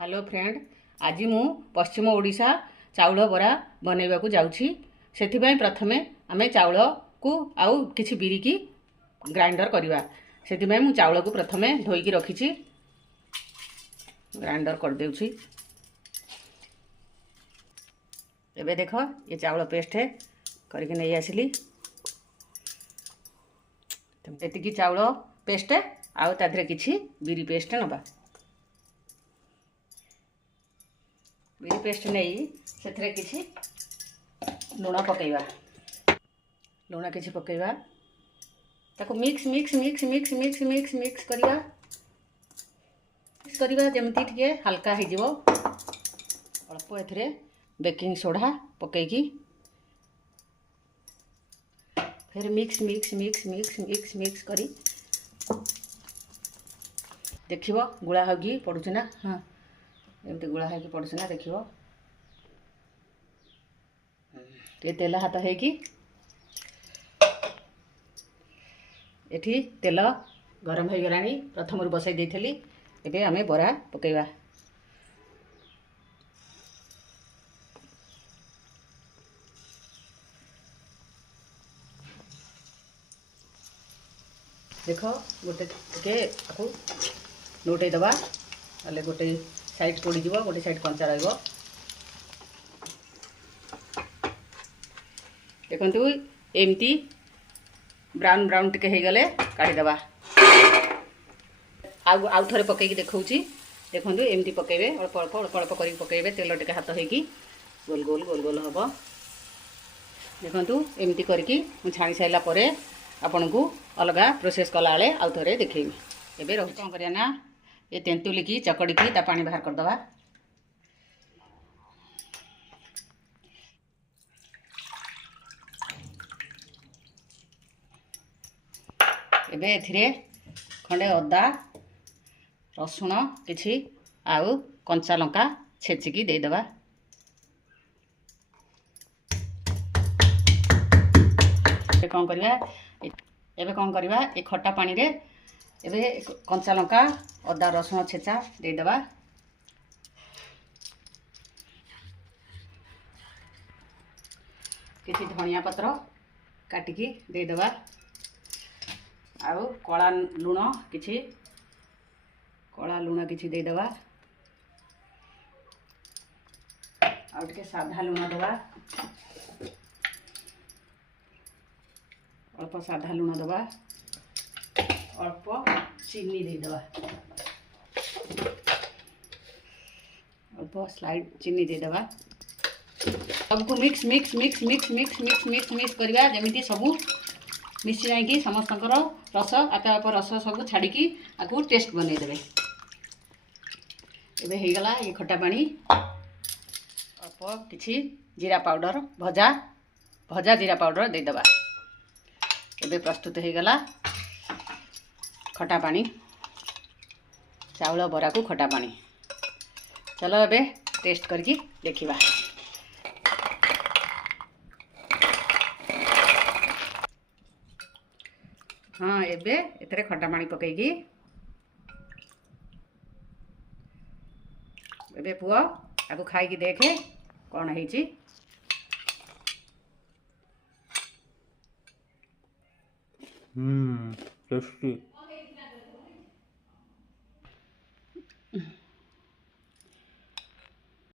Hello friend, आज मु पश्चिम ओडिशा चाउल बरा बनैबा जाऊँगी। से प्रथमे आम चाउल को आउ किछि बिरी की ग्राइंडर करवा। से मु चाउल को प्रथमे धोईकी रखी ग्राइंडर कर देउछि। एबे देख ये चाउल पेस्ट है करके नहीं आसली। एतिकी चाउल पेस्ट आउ ताधरे किछि बिरी पेस्ट नबा। बिरी पेस्ट नहीं से किछि लुण पकेवा। लुण किछि पकेवा ताको mix mix mix mix mix mix mix करवा। मिक्स करवा जमती टिके हल्का हो जिवो। अल्प एथरे बेकिंग सोडा पकेकी फिर mix mix mix mix mix mix करी देखिबो गुळा होगी पडुछ ना। हाँ एमती गुड़ा है पड़े ना देख तेल हाथ है तेल गरम हो गला। प्रथम बसई देली। एबे आमे बरा पकेवा। देख गोटे टे नोटे दबा अले गोटे साइड पड़ी जीवो, गोटे साइड कंचा रहिबो। देखंतु एमती ब्राउन ब्राउन टिके हे गले काढी दबा। आउ थरे पकेकी देखौची। देखंतु एमती पकेबे अल्प अल्प अल्प अल्प करी पकेबे। तेल टिके हाथ हेकी गोल गोल गोल गोल हबो। देखंतु एमती करकी मु छाणी साइला परे आपनकु अलगा प्रोसेस कला आले आउ थरे देखैबी। एबे रह कोन करिया ना ये तेंतुली की चकड़ी की ता पानी बाहर कर दवा। एबे एथिरे खंडे अदा रसुण किछि आउ कंचा लंका छेचिकी दे दवा। कौन करिया एबे कौन करिया ए खट्टा पानी रे एबे कंचा लंका अदा रसुण छेचा दे दवा। किछि धनिया पत्र काटिकी दे दवा। आउ कला लुण किछि दे दवा। आउ टिके साधा लुण दवा। अल्प साधा लुण दवा। अल्प चीनी दे दवा। अल्प स्लाइड चीनी दे दवा। सबको mix mix mix mix mix mix mix mix करवा। जमीती सबू मिसी जाइकी समस्तकर रस आपे आप रस सब छाड़ी आपको टेस्ट बन देवे। एबे हो गला ये खट्टा पानी। अल्प किछि जीरा पाउडर भजा भजा जीरा पाउडर दे दवा। एबे प्रस्तुत हो गला खट्टा पानी चाउल बरा को खट्टा पानी। चलो एबे टेस्ट करके देखिबा। हाँ एबे एतरे खट्टा पानी पकेगी। एबे पुआ आको खाई की देखे कौन है ची। टेस्टी।